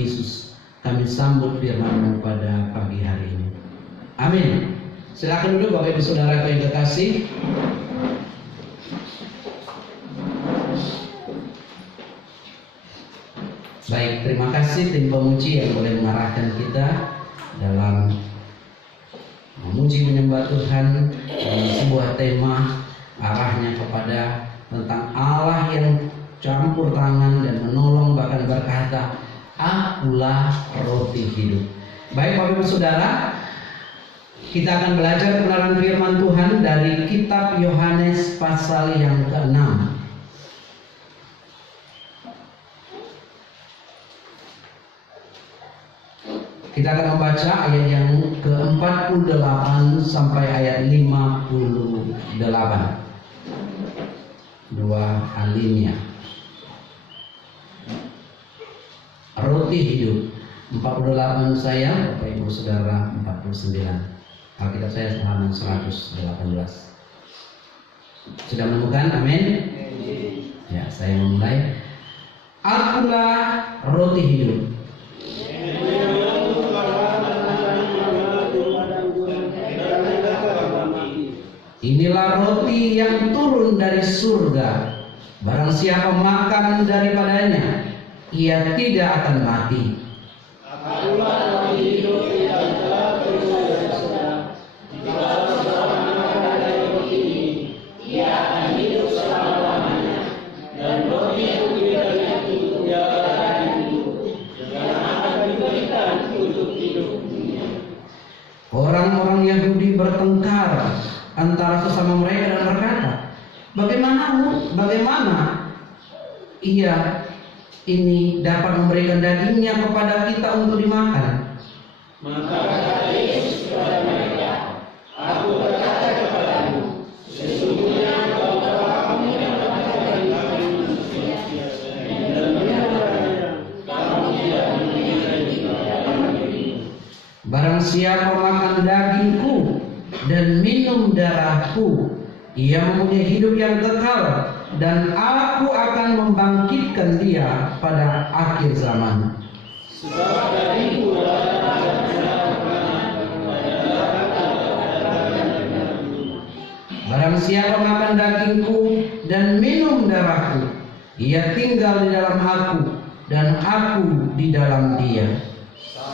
Yesus, kami sambut firman-Mu pada pagi hari ini. Amin. Silakan duduk Bapak Ibu Saudara yang kekasih. Baik, terima kasih tim pemuji yang boleh mengarahkan kita dalam memuji menyembah Tuhan dalam sebuah tema arahnya kepada tentang Allah yang campur tangan dan menolong, bahkan berkata, Akulah roti hidup. Baik Bapak Ibu Saudara, kita akan belajar kebenaran firman Tuhan dari kitab Yohanes pasal yang ke-6. Kita akan membaca ayat yang ke-48 sampai ayat 58. Dua alinea. Roti hidup 48 saya, Bapak Ibu Saudara 49. Alkitab saya halaman 118. Sudah menemukan? Amin. Ya, saya memulai. Akulah roti hidup. Inilah roti yang turun dari surga. Barang siapa makan daripadanya, ia tidak akan mati. Akulah roti hidup yang telah turun dari surga. Jika seseorang makan dari roti ini, ia akan hidup selama-lamanya. Dan roti yang diberikan itu tidak akan hidup, yang akan diberikan untuk hidup dunia. Orang-orang Yahudi bertengkar antara sesama mereka dan berkata, bagaimana ia ini dapat memberikan dagingnya kepada kita untuk dimakan? Maka kata Yesus kepada mereka, Aku berkata kepadamu, sesungguhnya kalau kamu mendapatkan daging manusia dan menyembahnya, kamu tidak memiliki hidup. Barang siapa makan dagingku dan minum darahku, ia mempunyai hidup yang kekal, dan aku akan membangkitkan dia pada akhir zaman. Sebab dagingku adalah Barang siapa makan dagingku dan minum darahku, ia tinggal di dalam aku, dan aku di dalam dia.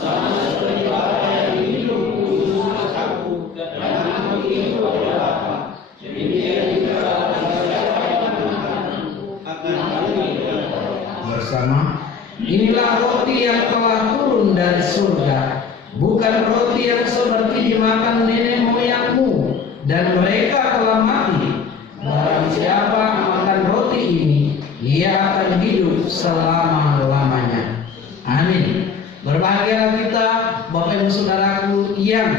sama seperti Bapa yang hidup mengutus aku, dan aku hidup kepada Bapa. Demikian juga barang siapa yang makan akan hidup Bersama, inilah roti yang telah turun dari surga, bukan roti yang seperti dimakan nenek moyangmu, dan mereka telah mati. Barang siapa makan roti ini, ia akan hidup selama-lamanya. Amin. Berbahagialah kita, Bapak Ibu Saudaraku, yang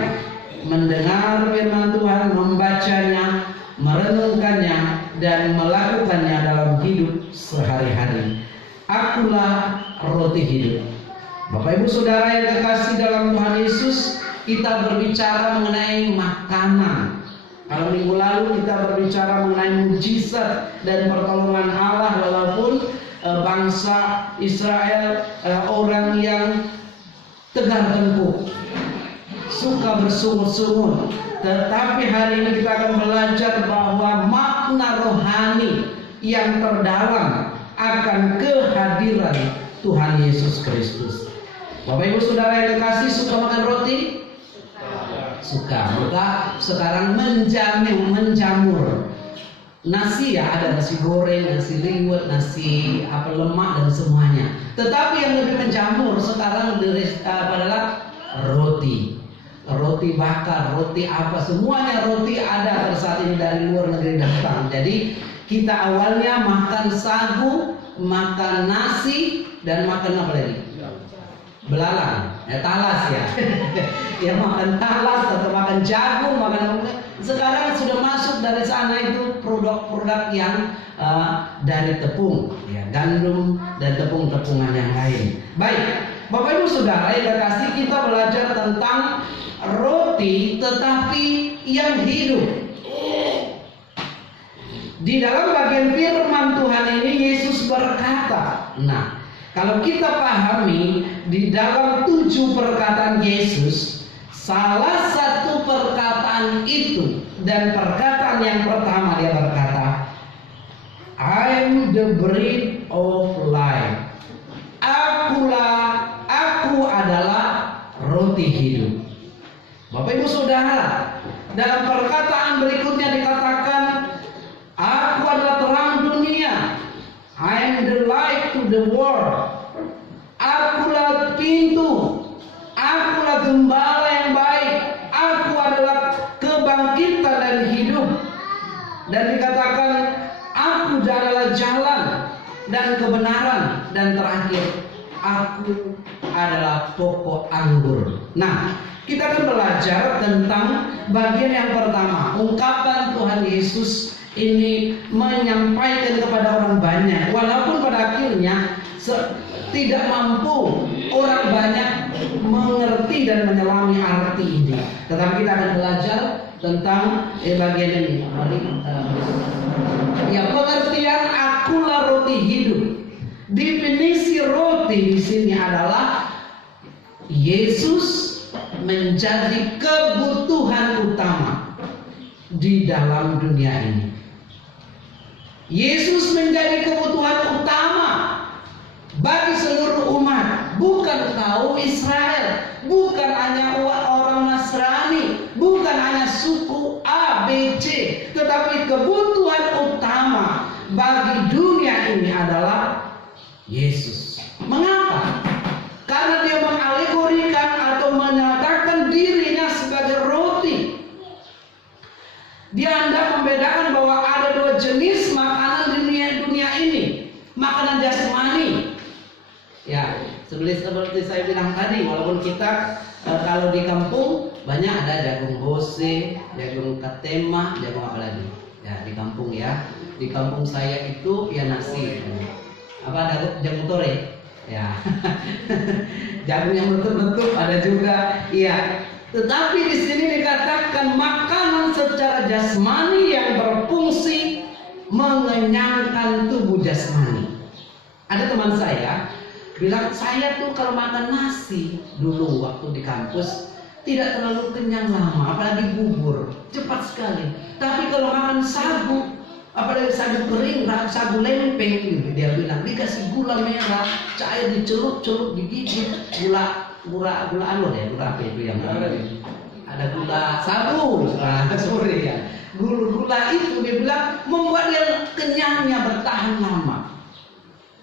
mendengar firman Tuhan, membacanya, merenungkannya, dan melakukannya dalam hidup sehari-hari. Akulah roti hidup. Bapak Ibu Saudara yang kekasih dalam Tuhan Yesus, kita berbicara mengenai makanan. Kalau minggu lalu kita berbicara mengenai mujizat dan pertolongan Allah, walaupun bangsa Israel orang yang tegar tengkuk, suka bersungut-sungut. Tetapi hari ini kita akan belajar bahwa makna rohani yang terdalam akan kehadiran Tuhan Yesus Kristus. Bapak Ibu Saudara yang kekasih, suka makan roti? Suka. Maka sekarang menjamur. Nasi ya, ada nasi goreng, nasi liwet, nasi lemak dan semuanya. Tetapi yang lebih menjamur sekarang adalah roti. Roti bakar, roti apa, semuanya roti ada saat ini dari luar negeri datang. Jadi kita awalnya makan sagu, makan nasi, dan makan apa lagi? Belalang, talas ya. Ya makan talas atau makan jagung, makan. Sekarang sudah masuk dari sana itu produk-produk yang dari tepung, ya, gandum dan tepung-tepungan yang lain. Baik, Bapak Ibu Saudara yang kekasih, kita belajar tentang roti tetapi yang hidup. Di dalam bagian firman Tuhan ini Yesus berkata, nah, Kalau kita pahami di dalam 7 perkataan Yesus, salah satu perkataan itu dan perkataan yang pertama dia berkata, I am the bread of life. Aku adalah roti hidup. Bapak Ibu Saudara, dalam perkataan berikutnya dikatakan, aku adalah terang dunia. I am the light to the world. Akulah pintu. Akulah gembala yang baik. Aku adalah kebangkitan dan hidup. Dan dikatakan, aku adalah jalan dan kebenaran. Dan terakhir, aku adalah pokok anggur. Nah, kita akan belajar tentang bagian yang pertama. Ungkapan Tuhan Yesus ini menyampaikan kepada orang banyak, walaupun pada akhirnya tidak mampu orang banyak mengerti dan menyelami arti ini. Tetapi kita akan belajar tentang bagian ini. Ya, pengertian akulah roti hidup. Definisi roti di sini adalah Yesus menjadi kebutuhan utama di dalam dunia ini. Yesus menjadi kebutuhan utama bagi seluruh umat, bukan kaum Israel, bukan hanya orang Nasrani, bukan hanya suku A, B, C, tetapi kebutuhan utama bagi dunia ini adalah Yesus. Mengapa? Karena dia mengalegorikan atau menyatakan dirinya sebagai roti. Dia hendak membedakan bahwa ada 2 jenis makanan di dunia ini. Makanan jasmani. Ya, seperti saya bilang tadi, walaupun kita kalau di kampung banyak ada jagung bose, jagung katema, jagung apa lagi? Ya, di kampung ya. Di kampung saya itu ya nasi. Apa ada jagung tore? Ya. Jagung yang bentuk-bentuk ada juga. Iya. Tetapi di sini dikatakan makanan secara jasmani yang berfungsi mengenyangkan tubuh jasmani. Ada teman saya bilang, saya tuh kalau makan nasi dulu waktu di kampus tidak terlalu kenyang lama, apalagi bubur, cepat sekali. Tapi kalau makan sagu, apalagi sagu kering, sagu lempeng, dia bilang dikasih gula merah, cair dicelup-celup, digigit, gula anu deh, gula apa itu yang ada gula sagu, sorry ya. Gula itu dia bilang membuat dia kenyangnya bertahan lama.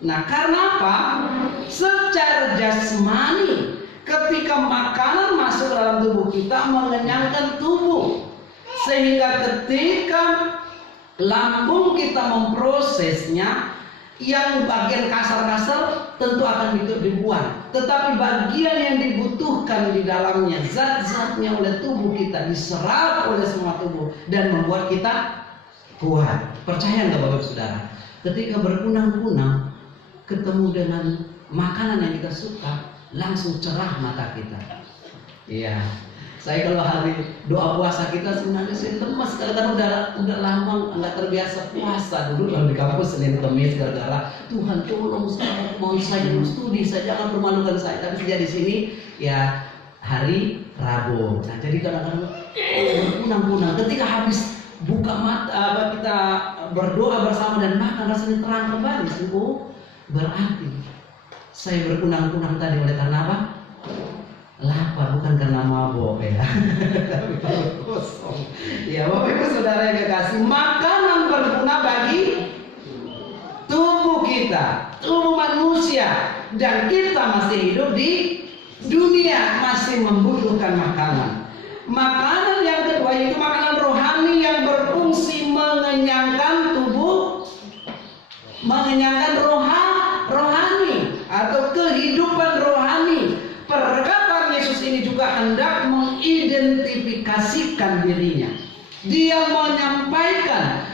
Nah, karena apa? Secara jasmani, ketika makanan masuk dalam tubuh kita mengenyangkan tubuh, sehingga ketika lambung kita memprosesnya, yang bagian kasar-kasar tentu akan dibuang. Tetapi bagian yang dibutuhkan di dalamnya, zat-zatnya oleh tubuh kita diserap oleh semua tubuh dan membuat kita kuat. Percaya nggak Bapak Saudara? Ketika berkunang-kunang ketemu dengan makanan yang kita suka, langsung cerah mata kita. Iya. Saya kalau hari doa puasa kita sebenarnya saya lemas, kadang-kadang udah lama nggak terbiasa puasa. Dulu kalau di kampus Senin Kamis gara-gara Tuhan tolong saya mau saya studi, saya jangan permalukan saya. Tapi sejak di sini ya hari Rabu. Nah, jadi kadang-kadang berkunang-kunang. Ketika habis buka mata, kita berdoa bersama dan makan rasanya terang kembali. Sungguh berarti saya berkunang-kunang tadi oleh karena apa? Lapar, bukan karena mabok ya. Tapi perut kosong. Ya Bapak Ibu Saudara yang kekasih, makanan berguna bagi tubuh kita, tubuh manusia, dan kita masih hidup di dunia, masih membutuhkan makanan. Makanan yang kedua itu makanan rohani yang berfungsi mengenyangkan tubuh, mengenyangkan rohani atau kehidupan rohani. Perkataan Yesus ini juga hendak mengidentifikasikan dirinya. Dia menyampaikan,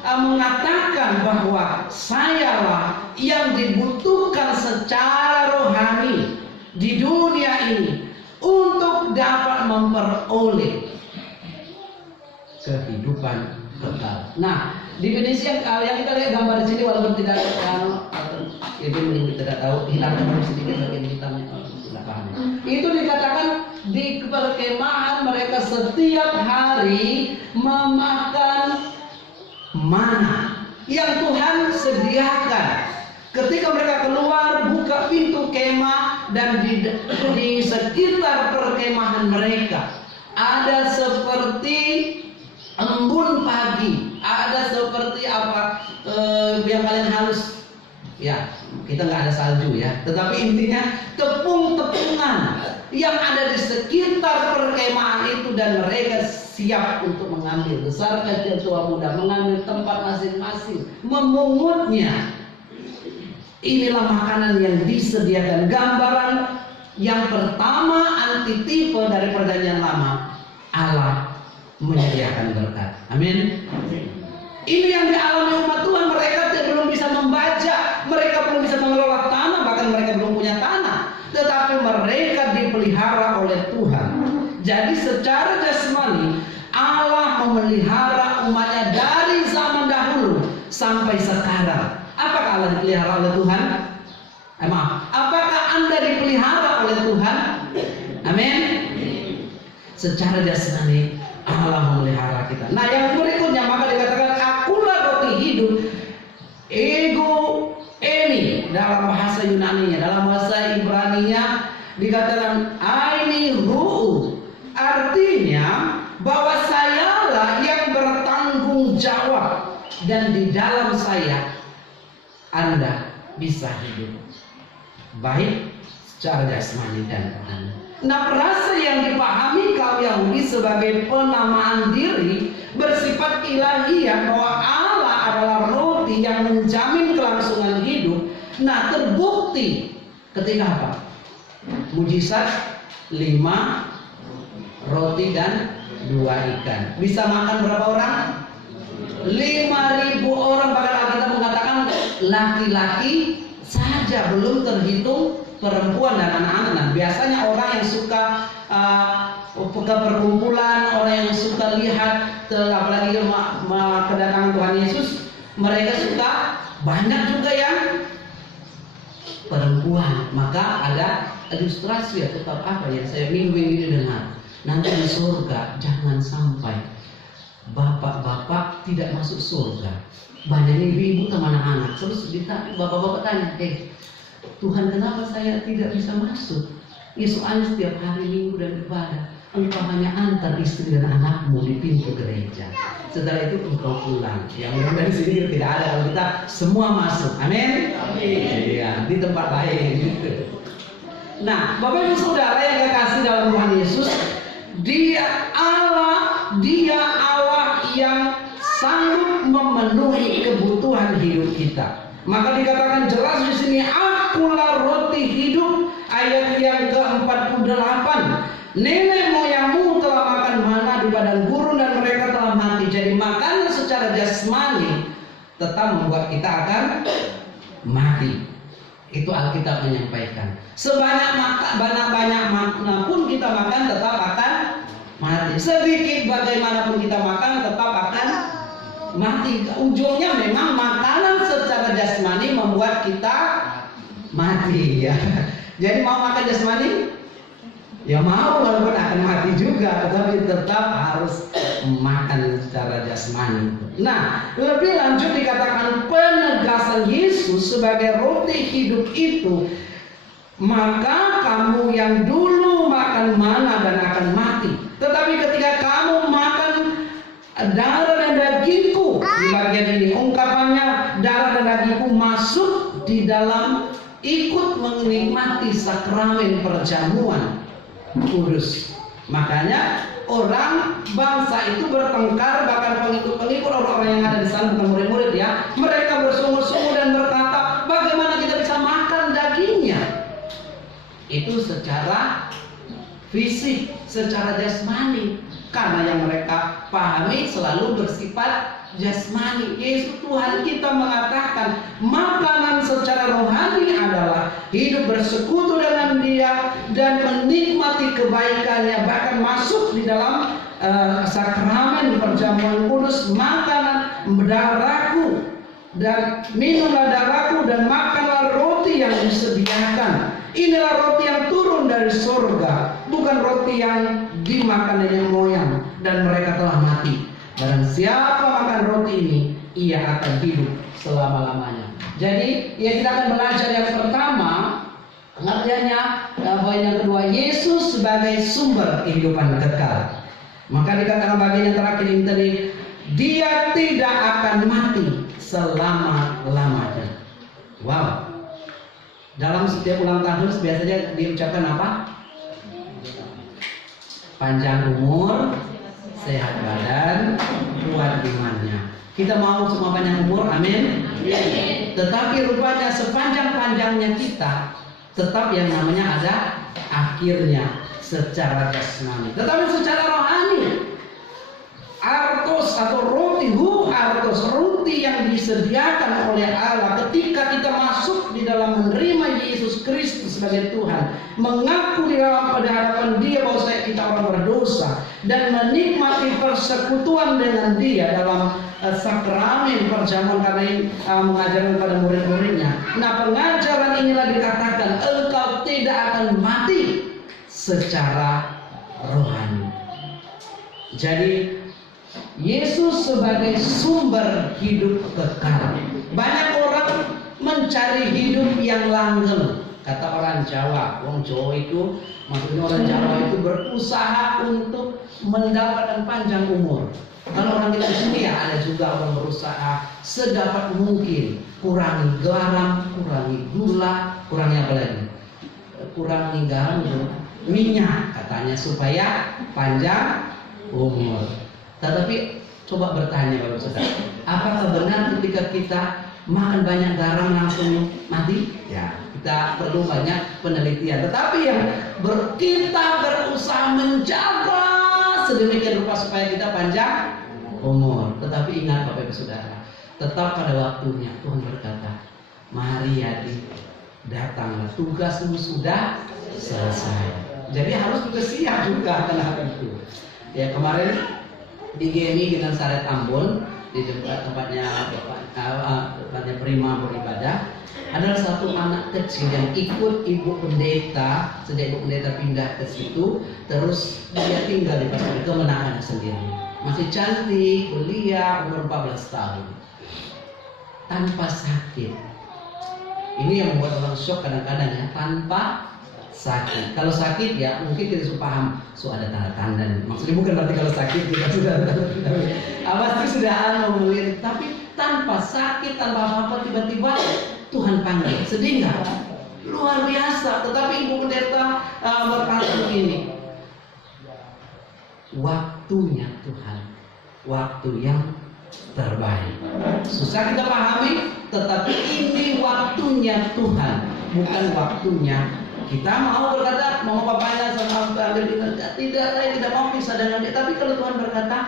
mengatakan bahwa sayalah yang dibutuhkan secara rohani di dunia ini untuk dapat memperoleh kehidupan kekal. Nah, definisi yang kita lihat gambar di sini walaupun tidak itu tidak tahu, hilangkan dulu sedikit bagian hitamnya tidak paham. Itu dikatakan di perkemahan mereka setiap hari memakan mana yang Tuhan sediakan. Ketika mereka keluar, buka pintu kemah, dan di sekitar perkemahan mereka ada seperti embun pagi, ada seperti apa yang paling halus. Ya, kita nggak ada salju ya, tetapi intinya tepung-tepungan yang ada di sekitar perkemahan itu, dan mereka siap untuk mengambil, besar kecil tua muda mengambil tempat masing-masing, memungutnya. Inilah makanan yang disediakan. Gambaran yang pertama, antitipe dari perjanjian lama, Allah menyediakan berkat. Amin. Ini yang dialami umat Tuhan. Mereka belum bisa membaca, mereka belum bisa mengelola tanah, bahkan mereka belum punya tanah, tetapi mereka dipelihara oleh Tuhan. Jadi secara jasmani Allah memelihara umatnya dari zaman dahulu sampai sekarang. Apakah Allah dipelihara oleh Tuhan? Maaf, apakah Anda dipelihara oleh Tuhan? Amin. Secara jasmani Allah memelihara kita. Nah, yang berikutnya maka dikatakan akulah roti hidup. Ego emi dalam bahasa Yunani-nya, dalam bahasa Ibrani-nya dikatakan aini ru'u. Artinya bahwa sayalah yang bertanggung jawab, dan di dalam saya Anda bisa hidup baik secara jasmani dan rohani. Nah, perasa yang dipahami kaum Yahudi sebagai penamaan diri bersifat ilahiyah, bahwa Allah adalah roti yang menjamin kelangsungan hidup. Nah, terbukti ketika apa? Mujizat 5 roti dan 2 ikan. Bisa makan berapa orang? 5.000 orang. Bahkan Alkitab mengatakan laki-laki saja, belum terhitung perempuan dan anak-anak. Nah, biasanya orang yang suka ke perkumpulan, orang yang suka lihat, apalagi kedatangan Tuhan Yesus, mereka suka banyak juga yang perempuan. Maka ada ilustrasi atau apa ya, saya minggu ini dengar, nanti di surga jangan sampai bapak-bapak tidak masuk surga, banyak ibu-ibu sama anak-anak. Terus bapak-bapak tanya, Tuhan, kenapa saya tidak bisa masuk? Ya, soalnya setiap hari minggu dan ibadah engkau hanya antar istri dan anakmu di pintu gereja. Setelah itu engkau pulang. Ya, mudah-mudahan di sini tidak ada, kalau kita semua masuk. Amin. Iya, di tempat lain. Nah, Bapak Ibu Saudara yang kekasih dalam Tuhan Yesus, Dia Allah yang sanggup memenuhi kebutuhan hidup kita. Maka dikatakan jelas di sini, akulah roti hidup. Ayat yang ke-48, nenek moyangmu telah makan mana di padang gurun dan mereka telah mati. Jadi makan secara jasmani tetap membuat kita akan mati. Itu Alkitab menyampaikan. Banyak makna pun kita makan tetap akan mati. Sedikit bagaimanapun kita makan tetap akan mati. Ujungnya memang makanan secara jasmani membuat kita mati, ya. Jadi mau makan jasmani, ya mau, walaupun akan mati juga, tetapi tetap harus makan secara jasmani. Nah, lebih lanjut dikatakan penegasan Yesus sebagai roti hidup itu, maka kamu yang dulu makan mana dan akan mati, tetapi ketika kamu makan darah dan dagingku, di bagian ini ungkapannya darah dan dagingku masuk di dalam, ikut menikmati sakramen perjamuan kudus. Makanya orang bangsa itu bertengkar, bahkan pengikut-pengikut orang-orang yang ada di sana, bukan murid-murid ya, mereka bersungguh-sungguh dan berkata, bagaimana kita bisa makan dagingnya? Itu secara fisik, secara jasmani, karena yang mereka pahami selalu bersifat jasmani. Yesus Tuhan kita mengatakan makanan secara rohani adalah hidup bersekutu dengan Dia dan menikmati kebaikannya, bahkan masuk di dalam sakramen perjamuan kudus, makanan darahku dan minumlah darahku dan makanlah roti yang disediakan. Inilah roti yang turun dari surga, bukan roti yang dimakan nenek moyang dan mereka telah mati. Barang siapa makan roti ini, ia akan hidup selama-lamanya. Jadi ya kita akan belajar yang pertama, pengertiannya, poin yang kedua, Yesus sebagai sumber kehidupan kekal. Maka dikatakan bagian yang terakhir ini tadi, dia tidak akan mati selama-lamanya. Wow. Dalam setiap ulang tahun biasanya diucapkan apa? Panjang umur, sehat badan, kuat imannya. Kita mau semua panjang umur, amin. Tetapi rupanya sepanjang-panjangnya kita, tetap yang namanya ada akhirnya secara jasmani. Tetapi secara rohani, artos atau roti, roti yang disediakan oleh Allah ketika kita masuk di dalam menerima Yesus Kristus sebagai Tuhan, mengaku di dalam pada hadapan Dia bahwa kita orang berdosa dan menikmati persekutuan dengan Dia dalam sakramen perjamuan, karena ini mengajarkan kepada murid-muridnya. Nah, pengajaran inilah dikatakan engkau tidak akan mati secara rohani. Jadi Yesus sebagai sumber hidup kekal. Banyak orang mencari hidup yang langgeng. Kata orang Jawa, wong Jawa itu, maksudnya orang Jawa itu berusaha untuk mendapatkan panjang umur. Kalau orang kita di sini ya ada juga orang berusaha sedapat mungkin kurangi garam, kurangi gula, kurangi apa lagi? Kurangi garam, minyak katanya supaya panjang umur. Tetapi coba bertanya Bapak Saudara, apakah benar ketika kita makan banyak garam langsung mati? Ya, kita perlu banyak penelitian. Tetapi yang kita berusaha menjaga sedemikian rupa supaya kita panjang umur. Tetapi ingat Bapak Ibu Saudara, tetap pada waktunya Tuhan berkata, mari adik, datanglah, tugasmu sudah selesai. Jadi harus juga siap juga karena itu. Ya, kemarin di GMI Genan Saret Ambon, di tempatnya Prima beribadah, ada satu anak kecil yang ikut ibu pendeta. Sejak ibu pendeta pindah ke situ, terus dia tinggal di pasar kemenangannya sendiri. Masih cantik, belia, umur 14 tahun, tanpa sakit. Ini yang membuat orang shock kadang-kadang ya, tanpa sakit. Kalau sakit ya mungkin kita sudah paham, ada tanda-tanda. Maksudnya bukan berarti kalau sakit kita sudah tanda-tanda. Pasti sudah melihat, tapi tanpa sakit, tanpa apa-apa, tiba-tiba Tuhan panggil. Sedih nggak? Luar biasa. Tetapi ibu pendeta berkata begini, waktunya Tuhan, waktu yang terbaik. Susah kita pahami, tetapi ini waktunya Tuhan, bukan waktunya kita. Mau berkata, mau papanya sama ambil tidak, saya tidak mau pisah dengan dia. Tapi kalau Tuhan berkata,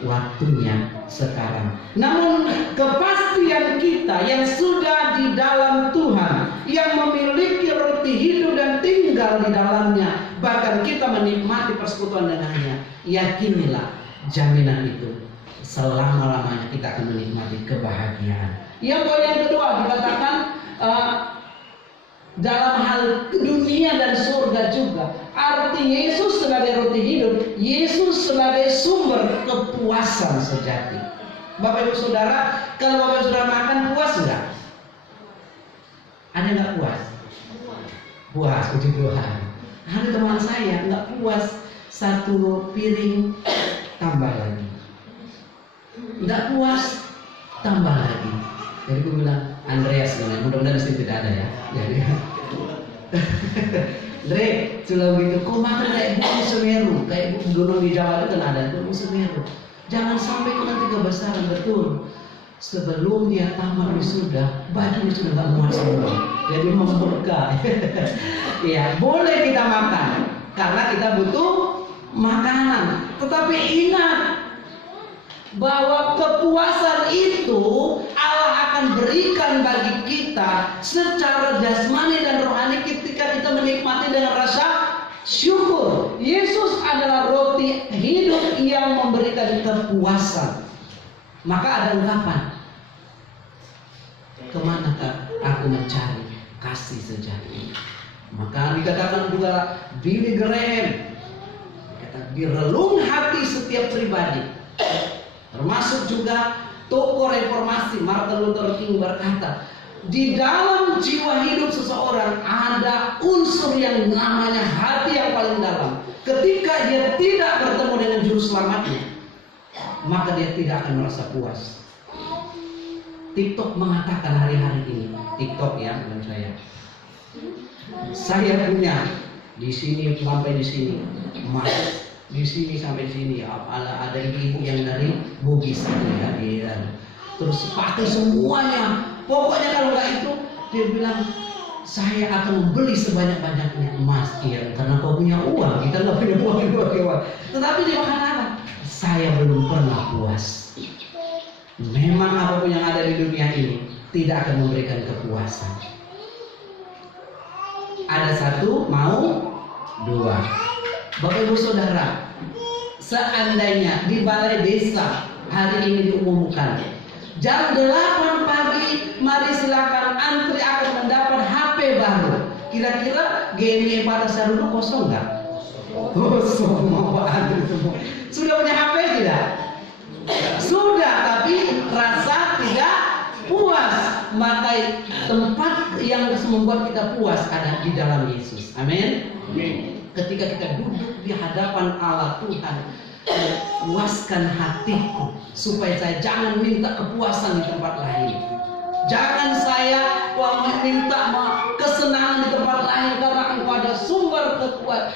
waktunya sekarang. Namun kepastian kita yang sudah di dalam Tuhan, yang memiliki roti hidup dan tinggal di dalamnya, bahkan kita menikmati persekutuan dengannya, yakinilah jaminan itu selama-lamanya kita akan menikmati kebahagiaan. Yang poin yang kedua dikatakan dalam hal dunia dan surga juga. Arti Yesus sebagai roti hidup, Yesus sebagai sumber kepuasan sejati. Bapak Ibu Saudara, kalau Bapak Ibu Saudara makan puas enggak? Ada enggak puas? Puas, puji Tuhan. Ada teman saya enggak puas, satu piring tambah lagi. Enggak puas, tambah lagi. Jadi gue bilang, Andreas, mudah-mudahan di sini tidak ada ya. Jadi, Andre, sudah begitu, kau makan kayak Gunung Semeru, kayak gunung di Jawa itu kan ada Gunung Semeru. Jangan sampai kau nanti kebesaran, betul. Sebelum dia tamat wisuda, bajunya sudah nggak muat semua. Jadi membuka. Ya, boleh kita makan karena kita butuh makanan. Tetapi ingat bahwa kepuasan itu Allah akan berikan bagi kita secara jasmani dan rohani ketika kita menikmati dengan rasa syukur. Yesus adalah roti hidup yang memberikan kepuasan. Maka ada ungkapan, kemanakah aku mencari kasih sejati? Maka dikatakan juga Billy Graham, di relung hati setiap pribadi, termasuk juga tokoh reformasi Martin Luther King berkata, di dalam jiwa hidup seseorang ada unsur yang namanya hati yang paling dalam. Ketika dia tidak bertemu dengan juru selamatnya, maka dia tidak akan merasa puas. TikTok mengatakan hari-hari ini, TikTok ya, bukan saya punya di sini sampai di sini, Mas, di sini sampai di sini. Ada ibu yang dari Bugis ya, dia terus pakai semuanya. Pokoknya kalau nggak itu, dia bilang saya akan membeli sebanyak-banyaknya emas. Iya, karena kau punya uang, kita nggak punya uang. Tetapi dia makan apa? Saya belum pernah puas. Memang apapun yang ada di dunia ini tidak akan memberikan kepuasan. Ada satu, mau dua. Bapak Ibu Saudara, seandainya di balai desa hari ini diumumkan jam 8 pagi, mari silakan antri akan mendapat HP baru. Kira-kira GMI pada saat dulu kosong nggak? Kosong, mau antri semua. Sudah punya HP tidak? Sudah, tapi rasa tidak puas. Maka tempat yang membuat kita puas ada di dalam Yesus. Amin. Ketika kita duduk di hadapan Allah Tuhan, puaskan hatiku supaya saya jangan minta kepuasan di tempat lain. Jangan saya minta kesenangan di tempat lain, karena engkau ada sumber kekuatan.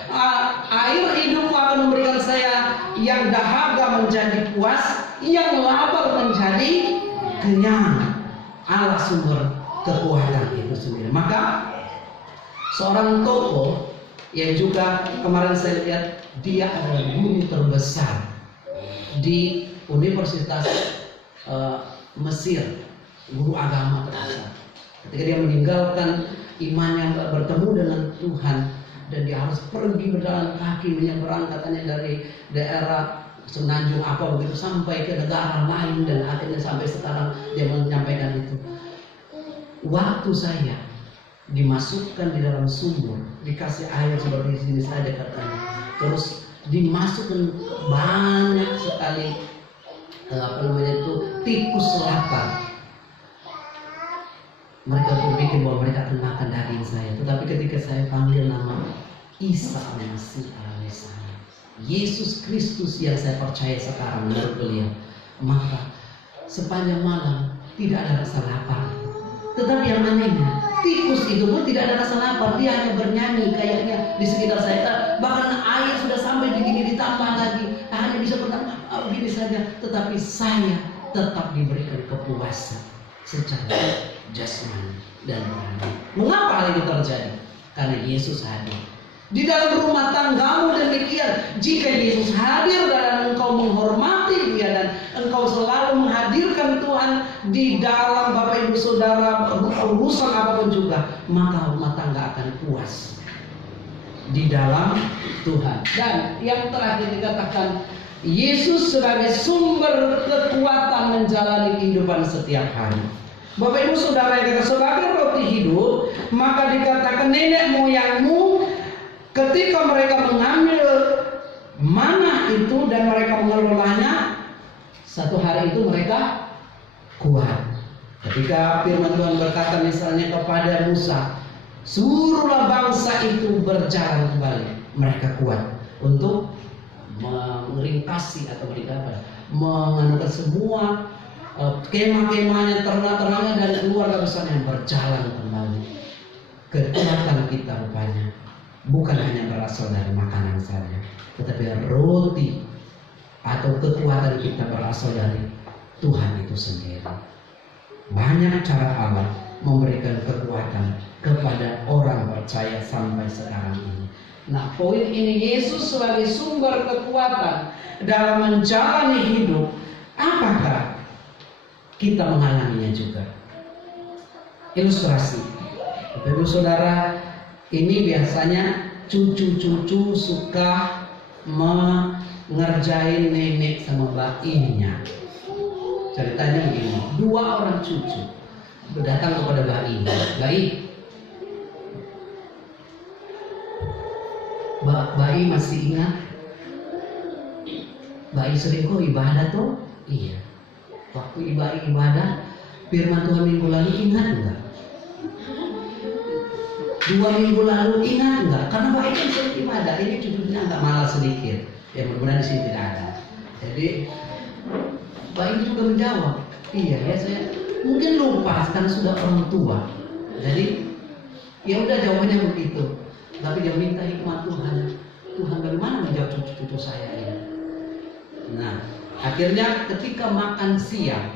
Air hidupmu akan memberikan saya yang dahaga menjadi puas, yang lapar menjadi kenyang. Allah sumber kekuatan itu sendiri. Maka seorang tokoh yang juga kemarin saya lihat, dia adalah guru terbesar di Universitas Mesir, guru agama terbesar. Ketika dia meninggalkan imannya, bertemu dengan Tuhan, dan dia harus pergi berjalan kaki menyeberang katanya dari daerah Semenanjung apa begitu sampai ke negara lain, dan akhirnya sampai sekarang dia menyampaikan itu. Waktu saya dimasukkan di dalam sumur, dikasih air seperti sini saja katanya, terus dimasukkan banyak sekali tikus lapar. Mereka berpikir bahwa mereka akan makan daging saya, tetapi ketika saya panggil nama Isa Al-Masih alaihissalam, Yesus Kristus yang saya percaya sekarang menurut beliau, maka sepanjang malam tidak ada rasa lapar. Tetapi yang anehnya, tikus itu pun tidak ada rasa lapar, dia hanya bernyanyi kayaknya di sekitar saya. Bahkan air sudah sampai begini, ditambah lagi, hanya bisa berenang begini saja. Tetapi saya tetap diberikan kepuasan secara jasmani dan rohani. Mengapa hal ini terjadi? Karena Yesus hadir. Di dalam rumah tanggamu demikian, jika Yesus hadir dan engkau menghormati Dia dan engkau selalu menghadirkan Tuhan di dalam Bapak Ibu Saudara urusan apapun juga, maka rumah tangga akan puas di dalam Tuhan. Dan yang terakhir dikatakan, Yesus sebagai sumber kekuatan menjalani kehidupan setiap hari. Bapak Ibu Saudara yang sebagai roti hidup, maka dikatakan nenek moyangmu ketika mereka mengambil manna itu dan mereka mengelolanya, satu hari itu mereka kuat. Ketika firman Tuhan berkata misalnya kepada Musa, suruhlah bangsa itu berjalan kembali, mereka kuat untuk meringkasi atau menganukan semua kemah-kemahnya, ternak-ternaknya dan keluarga besarnya berjalan kembali. Kekuatan kita rupanya bukan hanya berasal dari makanan saja, tetapi roti atau kekuatan kita berasal dari Tuhan itu sendiri. Banyak cara Allah memberikan kekuatan kepada orang percaya sampai sekarang ini. Nah, poin ini, Yesus sebagai sumber kekuatan dalam menjalani hidup. Apakah kita mengalaminya juga? Ilustrasi, Bapak Saudara, ini biasanya cucu-cucu suka ngerjain nenek sama bayinya. Ceritanya begini, 2 orang cucu datang kepada bayi. Bayi masih ingat? Bayi sering kok ibadah tuh? Iya. Waktu bayi ibadah, firman Tuhan minggu lalu ingat enggak? 2 minggu lalu ingat enggak? Karena bayi kan sering ibadah, ini cucunya agak malas sedikit. Ya mudah-mudahan di sini tidak ada. Jadi bayi juga menjawab, iya ya saya mungkin lupa karena sudah orang tua. Jadi ya udah jawabannya begitu. Tapi dia minta hikmat Tuhan. Tuhan bagaimana menjawab cucu-cucu saya ini? Nah, akhirnya ketika makan siang,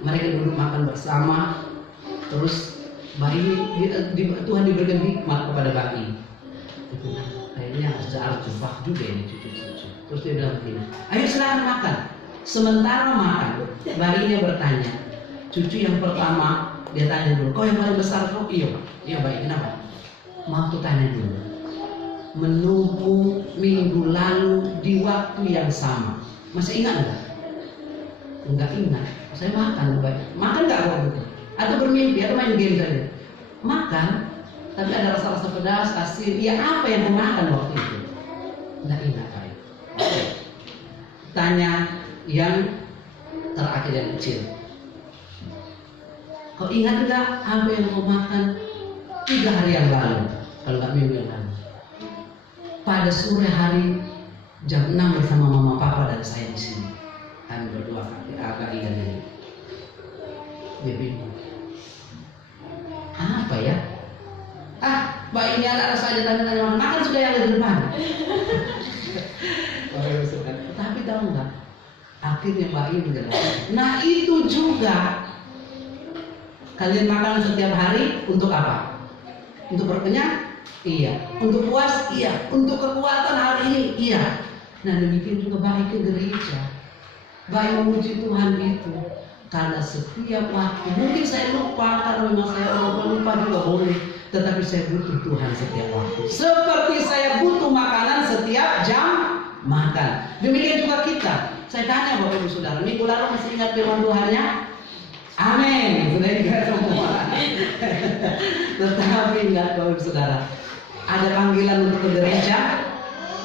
mereka duduk makan bersama. Terus bayi Tuhan diberikan hikmat kepada bayi. Akhirnya harus jebak juga ini cucu-cucu. Terus dia bilang begini, ayo silakan makan. Sementara makan, bayinya bertanya. Cucu yang pertama dia tanya dulu, kau yang paling besar kok? Iya baik, kenapa? Mau aku tanya dulu. Menunggu minggu lalu di waktu yang sama, masih ingat enggak? Enggak ingat. Saya makan banyak. Makan enggak waktu itu? Atau bermimpi atau main game saja? Makan, tapi ada rasa-rasa pedas, asin. Ya apa yang kau makan waktu itu? Enggak ingat baik. Tanya yang terakhir yang kecil. Kau ingat enggak apa yang kau makan 3 hari yang lalu? Kalau enggak minggu yang lalu. Pada sore hari jam 6 bersama mama papa dan saya di sini. Kami berdua agak ingat ini. Dia bingung. Apa ya? Mbak ini ada saja tanya-tanya makan sudah yang di depan. Tapi tahu nggak? Akhirnya Mbak ini menjelaskan. Nah itu juga kalian makan setiap hari untuk apa? Untuk berkenyang? Iya. Untuk puas? Iya. Untuk kekuatan hari ini? Iya. Nah demikian juga baik ke gereja. Baik memuji Tuhan itu. Karena setiap waktu, mungkin saya lupa, karena memang saya lupa juga boleh. Tetapi saya butuh Tuhan setiap waktu. Seperti saya butuh makanan setiap jam makan. Demikian juga kita. Saya tanya Bapak Ibu Saudara, minggu lalu masih ingat firman Tuhannya? Amin. Sudah ingat semua. Tetapi ingat Bapak Ibu Saudara, ada panggilan untuk ke gereja?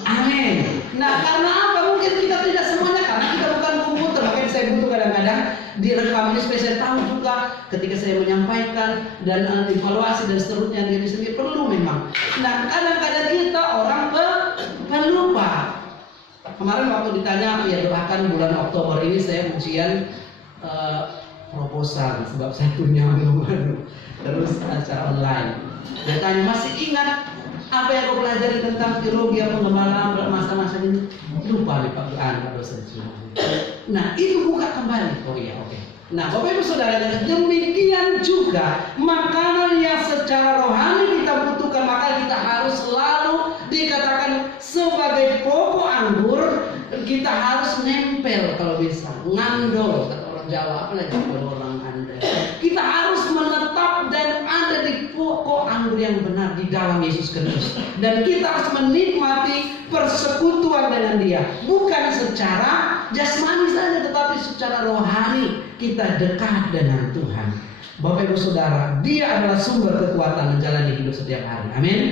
Amin. Nah karena apa? Mungkin kita tidak semuanya, karena kita bukan komputer. Makanya saya butuh kadang-kadang direkam ini supaya saya tahu juga ketika saya menyampaikan dan evaluasi dan seterusnya diri sendiri perlu memang. Nah kadang-kadang kita orang pelupa. Kemarin waktu ditanya, ya doakan bulan Oktober ini saya ujian proposal sebab saya punya terus acara online. Dia tanya, masih ingat apa yang kau pelajari tentang teologi pengembangan masa-masa ini? Lupa nih Pak Anak dosen. Nah itu buka kembali. Oh iya, oke. Nah Bapak Ibu Saudara, demikian juga makanan yang secara rohani kita butuhkan, maka kita harus selalu dikatakan sebagai pokok anggur. Kita harus nempel kalau bisa, ngandol kata orang Jawa, apalagi kalau orang Anda. Kita harus menetap dan ada di pokok anggur yang benar di dalam Yesus Kristus. Dan kita harus menikmati persekutuan dengan Dia, bukan secara jasmani saja, tetapi secara rohani kita dekat dengan Tuhan. Bapak Ibu Saudara, Dia adalah sumber kekuatan menjalani hidup setiap hari. Amin.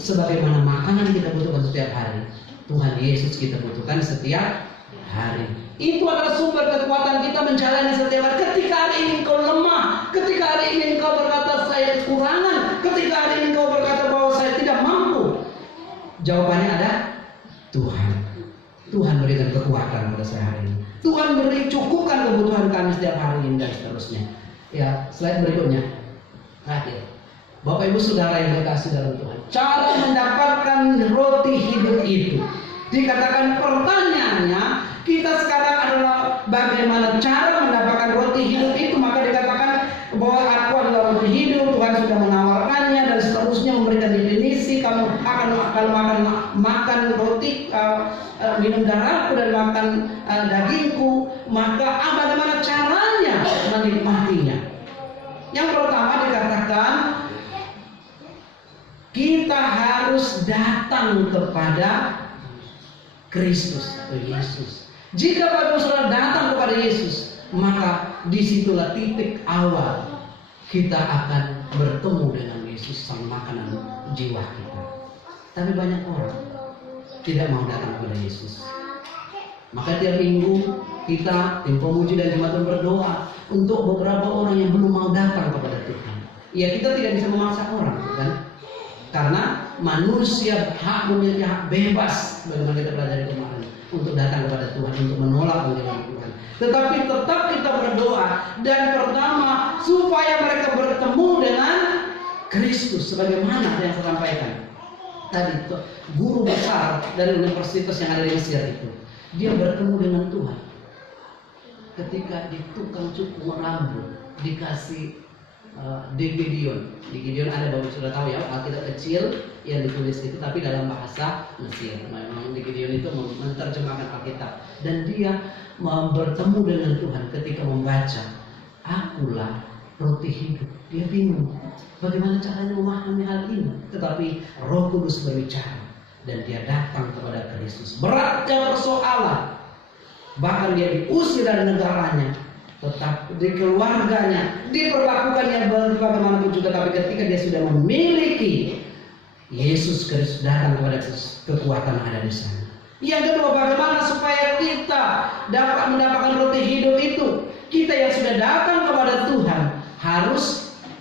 Sebagaimana makanan kita butuhkan setiap hari, Tuhan Yesus kita butuhkan setiap hari. Itu adalah sumber kekuatan kita menjalani setiap hari. Ketika hari ini engkau lemah, ketika hari ini engkau berkata saya kekurangan, ketika hari ini engkau berkata bahwa saya tidak mampu, jawabannya ada Tuhan. Tuhan berikan kekuatan pada saya hari ini. Tuhan beri cukupkan kebutuhan kami setiap hari ini dan seterusnya. Ya, slide berikutnya. Terakhir. Bapak Ibu Saudara yang dikasihi dalam Tuhan, cara mendapatkan roti hidup itu dikatakan pertanyaannya kita sekarang adalah bagaimana cara mendapatkan roti hidup itu. Maka dikatakan bahwa aku adalah roti hidup, Tuhan sudah menawarkannya dan seterusnya, memberikan definisi. Kamu akan makan roti, minum darahku dan makan dagingku. Maka bagaimana caranya menikmatinya? Yang pertama dikatakan kita harus datang kepada Kristus atau Yesus. Jika Bapak Saudara datang kepada Yesus, maka disitulah titik awal kita akan bertemu dengan Yesus, sang makanan jiwa kita. Tapi banyak orang tidak mau datang kepada Yesus. Maka tiap minggu kita tim pemuji dan jemaat berdoa untuk beberapa orang yang belum mau datang kepada Tuhan. Ya, kita tidak bisa memaksa orang, kan? Karena manusia memiliki hak bebas, bagaimana kita pelajari kemarin, untuk datang kepada Tuhan, untuk menolak panggilan Tuhan. Tetapi tetap kita berdoa, dan pertama supaya mereka bertemu dengan Kristus, sebagaimana yang saya sampaikan tadi. Guru besar dari universitas yang ada di Mesir itu, dia bertemu dengan Tuhan ketika di tukang cukur rambut dikasih di Gideon ada, Bapak sudah tahu ya, Alkitab kecil yang ditulis itu, tapi dalam bahasa Mesir. Memang di Gideon itu menerjemahkan Alkitab, dan dia bertemu dengan Tuhan ketika membaca, "Akulah roti hidup." Dia bingung bagaimana caranya memahami hal ini, tetapi Roh Kudus berbicara dan dia datang kepada Kristus. Beratnya persoalan, bahkan dia diusir dari negaranya, tetap di keluarganya diperlakukannya bagaimanapun juga, tapi ketika dia sudah memiliki Yesus Kristus, datang kepada kekuatan ada di sana. Yang kedua, bagaimana supaya kita dapat mendapatkan roti hidup itu? Kita yang sudah datang kepada Tuhan harus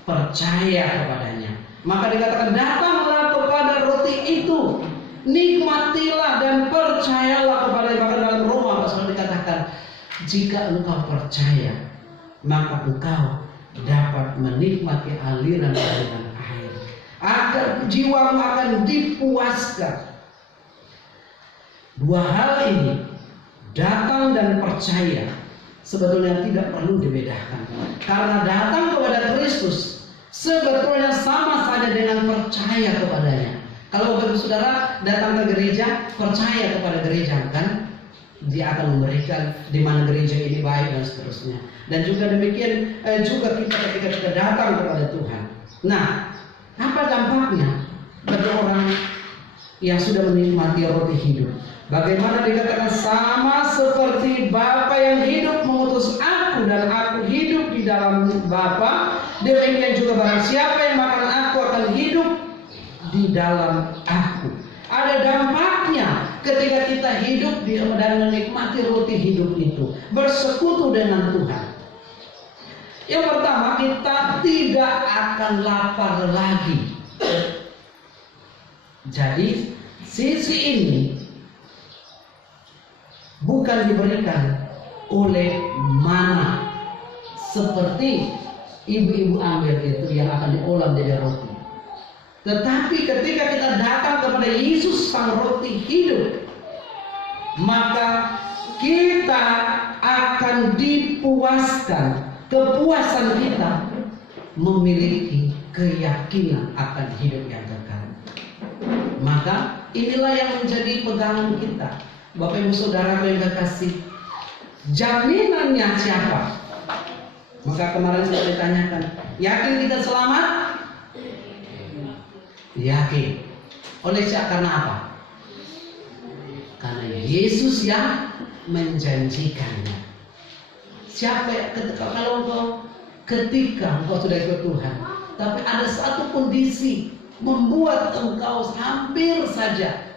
percaya kepadanya. Maka dikatakan, datanglah kepada roti itu, nikmatilah dan percayalah kepadanya. Bahkan dalam Roma pasal dikatakan, jika engkau percaya, maka engkau dapat menikmati aliran-aliran air. Agar jiwamu akan dipuaskan. Dua hal ini, datang dan percaya, sebetulnya tidak perlu dibedakan. Karena datang kepada Kristus sebetulnya sama saja dengan percaya kepadanya. Kalau Bapak Saudara datang ke gereja, percaya kepada gereja, kan? Dia akan memberikan di mana gereja ini baik dan seterusnya. Dan juga demikian juga kita ketika kita datang kepada Tuhan. Nah, apa dampaknya bagi orang yang sudah menikmati roti hidup? Bagaimana dikatakan, sama seperti Bapa yang hidup mengutus aku dan aku hidup di dalam Bapa, demikian juga barang siapa yang makan aku akan hidup di dalam aku. Ada dampaknya ketika kita hidup dan menikmati roti hidup itu, bersekutu dengan Tuhan. Yang pertama, kita tidak akan lapar lagi. Jadi sisi ini bukan diberikan oleh mana seperti ibu-ibu ambil itu yang akan diolah menjadi roti. Tetapi ketika kita datang kepada Yesus sang roti hidup, maka kita akan dipuaskan. Kepuasan kita memiliki keyakinan akan hidup yang kekal. Maka inilah yang menjadi pegangan kita, Bapak Ibu Saudara yang kekasih. Jaminannya siapa? Maka kemarin saya ditanyakan, yakin kita selamat? Yakin. Oleh siapa? Karena apa? Karena Yesus yang menjanjikannya. Siapa ketika engkau sudah ikut Tuhan, tapi ada satu kondisi membuat engkau hampir saja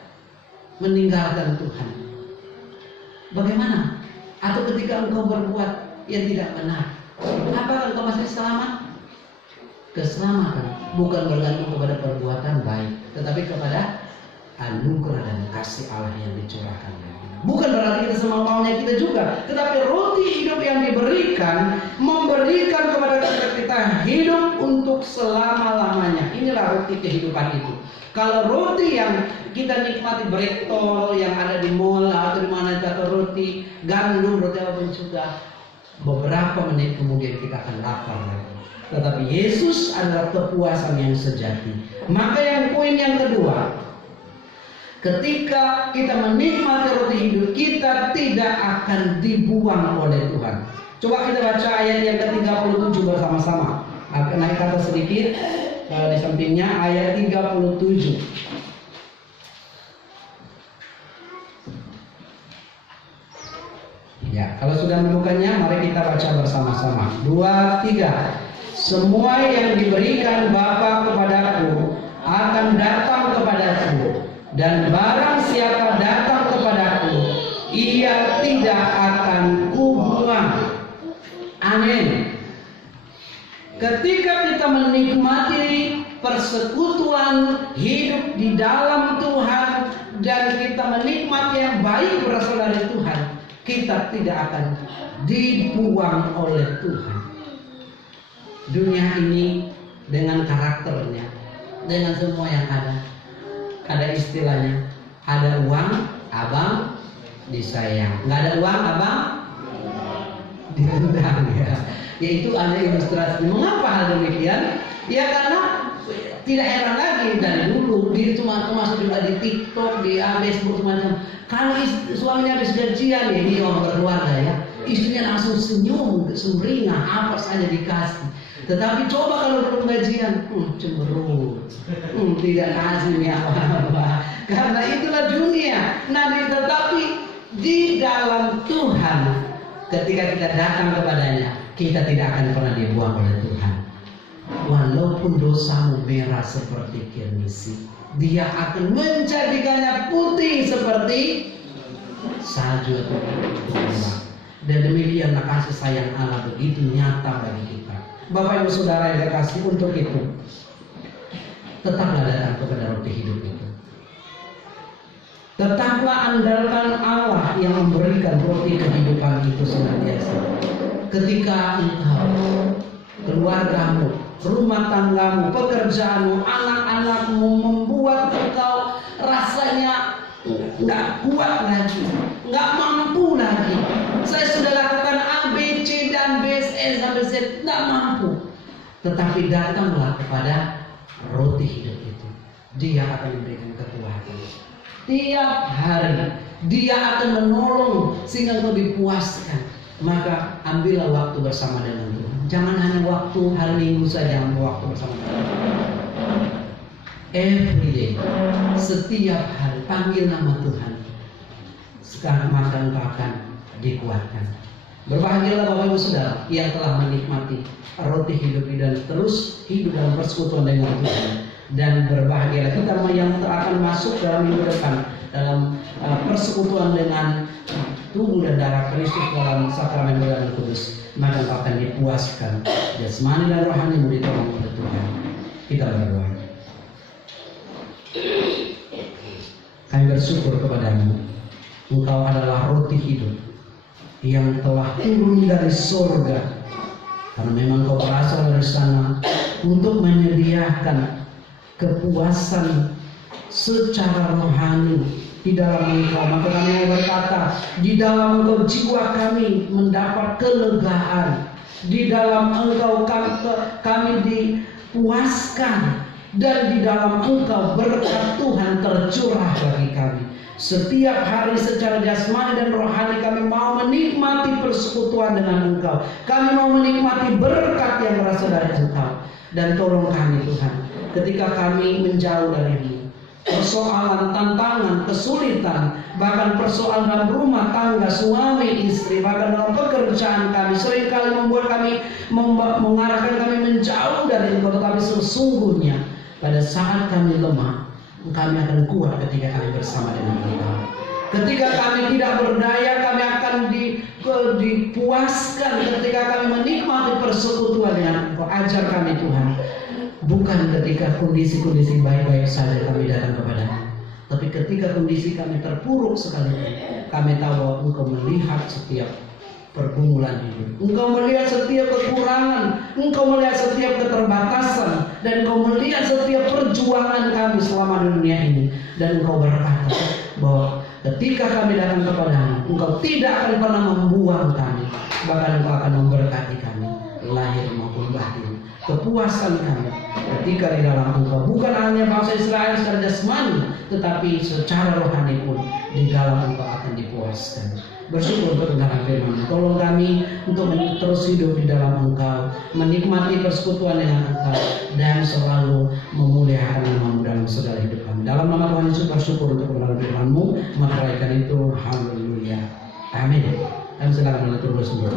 meninggalkan Tuhan, bagaimana? Atau ketika engkau berbuat yang tidak benar, apakah engkau masih selamat? Keselamatan bukan bergantung kepada perbuatan baik, tetapi kepada anugerah dan kasih Allah yang dicurahkan. Bukan berarti kita semau maunya kita juga, tetapi roti hidup yang diberikan memberikan kepada kita hidup untuk selama-lamanya. Inilah roti kehidupan itu. Kalau roti yang kita nikmati brektol yang ada di mall atau di mana, atau roti gandum, roti apapun juga, beberapa menit kemudian kita akan lapar lagi. Tetapi Yesus adalah kepuasan yang sejati. Maka yang poin yang kedua, ketika kita menikmati roti hidup, kita tidak akan dibuang oleh Tuhan. Coba kita baca ayat yang ke-37 bersama-sama. Naik ke atas sedikit, di sampingnya ayat 37. Kalau sudah menemukannya, mari kita baca bersama-sama. 2, 3. Semua yang diberikan Bapa kepadaku akan datang kepadaku, dan barang siapa datang kepadaku, ia tidak akan kubuang. Amin. Ketika kita menikmati persekutuan hidup di dalam Tuhan dan kita menikmati yang baik berasal dari Tuhan, kita tidak akan dibuang oleh Tuhan. Dunia ini dengan karakternya, dengan semua yang ada istilahnya, ada uang abang disayang, nggak ada uang abang diundang, ya. Yaitu ada ilustrasi. Mengapa hal demikian? Ya karena tidak heran lagi dari dulu dia cuma masuk juga di TikTok, di Facebook macam. Kalau suaminya habis gajian, ya ini orang berkeluarga ya, istrinya langsung senyum, sumringah, apa saja dikasih. Tetapi coba kalau belum gajian, cemberut, tidak kasih nih apa-apa. Karena itulah dunia. Nah, tetapi di dalam Tuhan, ketika kita datang kepadanya, kita tidak akan pernah dibuang oleh Tuhan. Walaupun dosamu merah seperti kirmisi, Dia akan menjadikannya putih seperti salju atau kurma. Dan demikianlah kasih sayang Allah begitu nyata bagi kita. Bapak Ibu Saudara yang terkasih, untuk itu tetaplah datang kepada roti hidup itu. Tetaplah andalkan Allah yang memberikan roti kehidupan itu senantiasa. Ketika engkau, keluargamu, rumah tanggamu, pekerjaanmu, anak-anakmu membuat engkau rasanya nggak kuat lagi, nggak mampu lagi. Saya sudah lakukan A, B, C dan B, E sampai Z, nggak mampu. Tetapi datanglah kepada roti hidup itu. Dia akan memberikan kekuatan. Tiap hari Dia akan menolong sehingga engkau dipuaskan. Maka ambillah waktu bersama dengan Tuhan. Jangan hanya waktu hari Minggu saja, waktu bersama Tuhan. Every day, setiap hari panggil nama Tuhan. Sekarang maka engkau akan dikuatkan. Berbahagialah Bapak Ibu Saudara yang telah menikmati roti hidup dan terus hidup dalam persekutuan dengan Tuhan. Dan berbahagialah kita yang akan masuk dalam minggu depan dalam persekutuan dengan tubuh dan darah Kristus dalam sakramen dan kudus. Maka engkau akan dipuaskan, jasmani dan rohanimu ditolong oleh Tuhan. Kita berdoa. Kami bersyukur kepadamu. Engkau adalah roti hidup yang telah turun dari surga. Karena memang Kau berasal dari sana untuk menyediakan kepuasan secara rohani di dalam Engkau. Maka kami berkata, di dalam Engkau jiwa kami mendapat kelegaan, di dalam Engkau kami dipuaskan, dan di dalam Engkau berkat Tuhan tercurah bagi kami. Setiap hari secara jasmani dan rohani kami mau menikmati persekutuan dengan Engkau. Kami mau menikmati berkat yang berasal dari Engkau. Dan tolong kami Tuhan, ketika kami menjauh darimu, persoalan, tantangan, kesulitan, bahkan persoalan dalam rumah tangga, suami, istri, bahkan dalam pekerjaan kami seringkali membuat kami mengarahkan kami menjauh dari Engkau. Tetapi sesungguhnya pada saat kami lemah, kami akan kuat ketika kami bersama dengan Engkau. Ketika kami tidak berdaya, kami akan dipuaskan ketika kami menikmati persekutuan dengan Engkau. Ajar kami Tuhan, bukan ketika kondisi-kondisi baik-baik saja kami datang kepadamu, tapi ketika kondisi kami terpuruk sekalipun, kami tahu bahwa Engkau melihat setiap pergumulan hidup, Engkau melihat setiap kekurangan, Engkau melihat setiap keterbatasan, dan Engkau melihat setiap perjuangan kami selama di dunia ini. Dan Engkau berkata bahwa ketika kami datang kepadamu, Engkau tidak akan pernah membuang kami, bahkan Engkau akan memberkati kami lahir maupun batin. Kepuasan kami ketika di dalam Engkau, bukan hanya bangsa Israel secara jasmani, tetapi secara rohani pun di dalam Engkau akan dipuaskan. Bersyukur untuk kebenaran firman. Tolong kami untuk terus hidup di dalam Engkau, menikmati persekutuan dengan Engkau, dan selalu memuliakan nama-Mu dalam segala hidup kami. Dalam nama Tuhan Yesus bersyukur untuk kebenaran firman-Mu. Materaikan itu, haleluya, amin. Kami sedang menutur bersama.